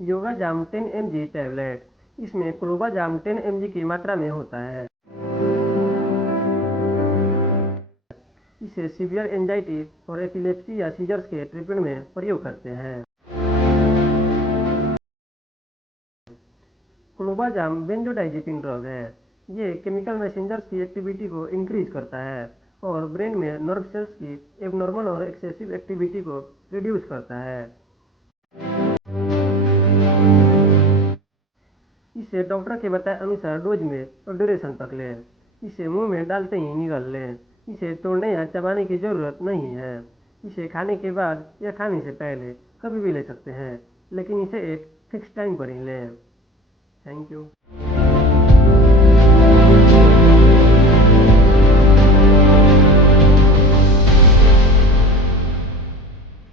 योगाजाम 10 mg tablet. इसमें क्लोबाजाम 10 mg की मात्रा में होता है। इसे सीवियर एंजाइटी और एपिलेप्सी या सीजर्स के ट्रीटमेंट में प्रयोग करते हैं। क्लोबाजाम बेंजोडाइजेपिन ड्रग है। ये केमिकल मैसेंजर्स की एक्टिविटी को इंक्रीज करता है और ब्रेन में नर्व सेल्स की एबनॉर्मल और एक्सेसिव एक्टिविटी को रिड्यूस करता है। इसे डॉक्टर के बताए अनुसार डोज में और ड्यूरेशन तक लें। इसे मुंह में डालते ही निगल लें। इसे तोड़ने या चबाने की ज़रूरत नहीं है। इसे खाने के बाद या खाने से पहले कभी भी ले सकते हैं, लेकिन इसे एक फिक्स टाइम पर ही लें। Thank you.